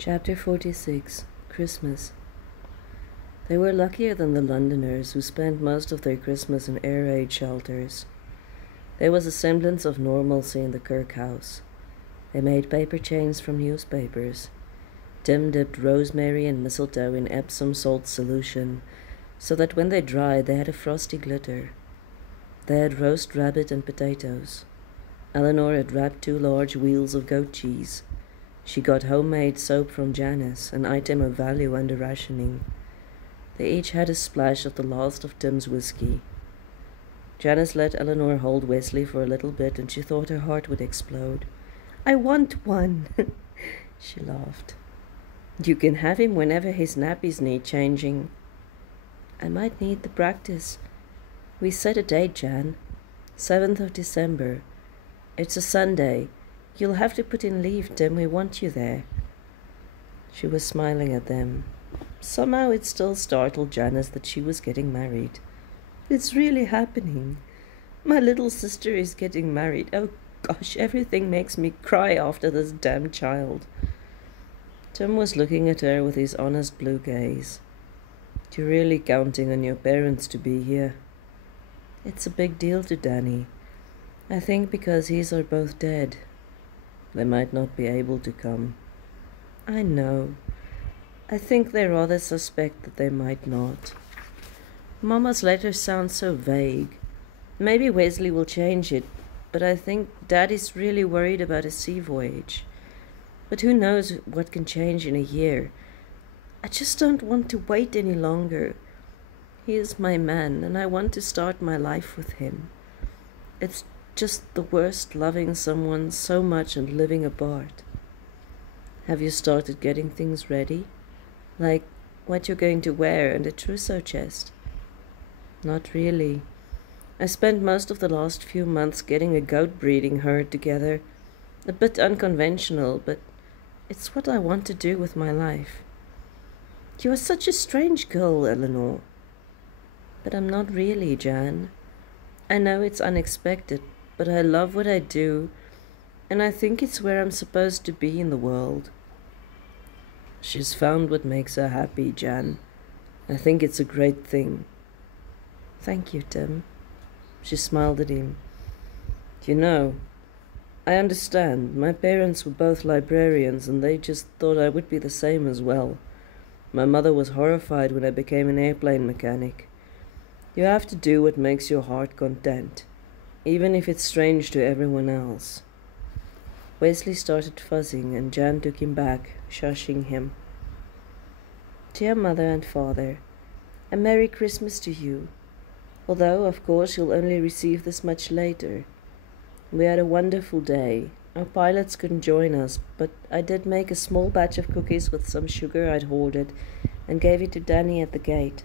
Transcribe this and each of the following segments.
Chapter 46 Christmas. They were luckier than the Londoners who spent most of their Christmas in air raid shelters. There was a semblance of normalcy in the Kirk house. They made paper chains from newspapers. Tim dipped rosemary and mistletoe in Epsom salt solution, so that when they dried they had a frosty glitter. They had roast rabbit and potatoes. Eleanor had wrapped 2 large wheels of goat cheese. She got homemade soap from Janice, an item of value under rationing. They each had a splash of the last of Tim's whiskey. Janice let Eleanor hold Wesley for a little bit, and she thought her heart would explode. "I want one," she laughed. "You can have him whenever his nappies need changing." "I might need the practice. We set a date, Jan. 7th of December. It's a Sunday. You'll have to put in leave, Tim. We want you there." She was smiling at them. Somehow it still startled Janice that she was getting married. "It's really happening. My little sister is getting married. Oh gosh, everything makes me cry after this damn child." Tim was looking at her with his honest blue gaze. "You're really counting on your parents to be here?" "It's a big deal to Danny. I think because his are both dead. They might not be able to come." "I know. I think they rather suspect that they might not. Mama's letters sound so vague. Maybe Wesley will change it, but I think Daddy's really worried about a sea voyage. But who knows what can change in a year. I just don't want to wait any longer. He is my man, and I want to start my life with him. It's just the worst loving someone so much and living apart." "Have you started getting things ready? Like what you're going to wear and a trousseau chest?" "Not really. I spent most of the last few months getting a goat breeding herd together. A bit unconventional, but it's what I want to do with my life." "You are such a strange girl, Eleanor." "But I'm not really, Jan. I know it's unexpected, but I love what I do, and I think it's where I'm supposed to be in the world." "She's found what makes her happy, Jan. I think it's a great thing." "Thank you, Tim." She smiled at him. "You know, I understand. My parents were both librarians, and they just thought I would be the same as well. My mother was horrified when I became an airplane mechanic. You have to do what makes your heart content, even if it's strange to everyone else." Wesley started fuzzing, and Jan took him back, shushing him. "Dear Mother and Father, a Merry Christmas to you. Although, of course, you'll only receive this much later. We had a wonderful day. Our pilots couldn't join us, but I did make a small batch of cookies with some sugar I'd hoarded and gave it to Danny at the gate.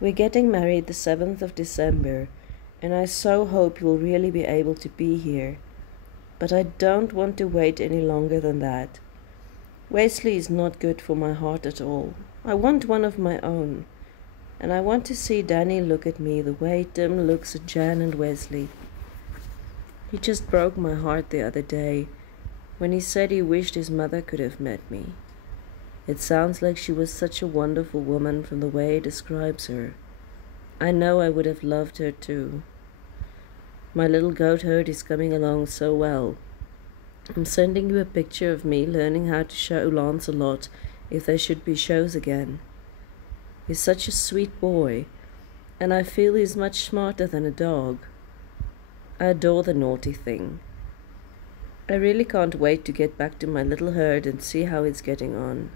We're getting married the 7th of December, and I so hope you'll really be able to be here. But I don't want to wait any longer than that. Wesley is not good for my heart at all. I want one of my own. And I want to see Danny look at me the way Tim looks at Jan and Wesley. He just broke my heart the other day when he said he wished his mother could have met me. It sounds like she was such a wonderful woman from the way he describes her. I know I would have loved her too. My little goat herd is coming along so well. I'm sending you a picture of me learning how to show Lancelot if there should be shows again. He's such a sweet boy, and I feel he's much smarter than a dog. I adore the naughty thing. I really can't wait to get back to my little herd and see how it's getting on.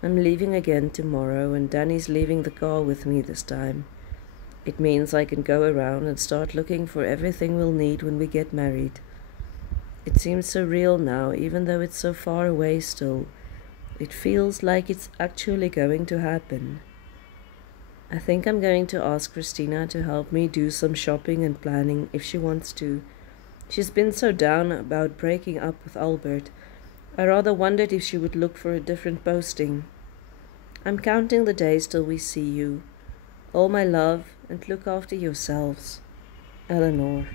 I'm leaving again tomorrow, and Danny's leaving the car with me this time. It means I can go around and start looking for everything we'll need when we get married. It seems so real now, even though it's so far away still. It feels like it's actually going to happen. I think I'm going to ask Christina to help me do some shopping and planning if she wants to. She's been so down about breaking up with Albert. I rather wondered if she would look for a different posting. I'm counting the days till we see you. All my love, and look after yourselves. Eleanor.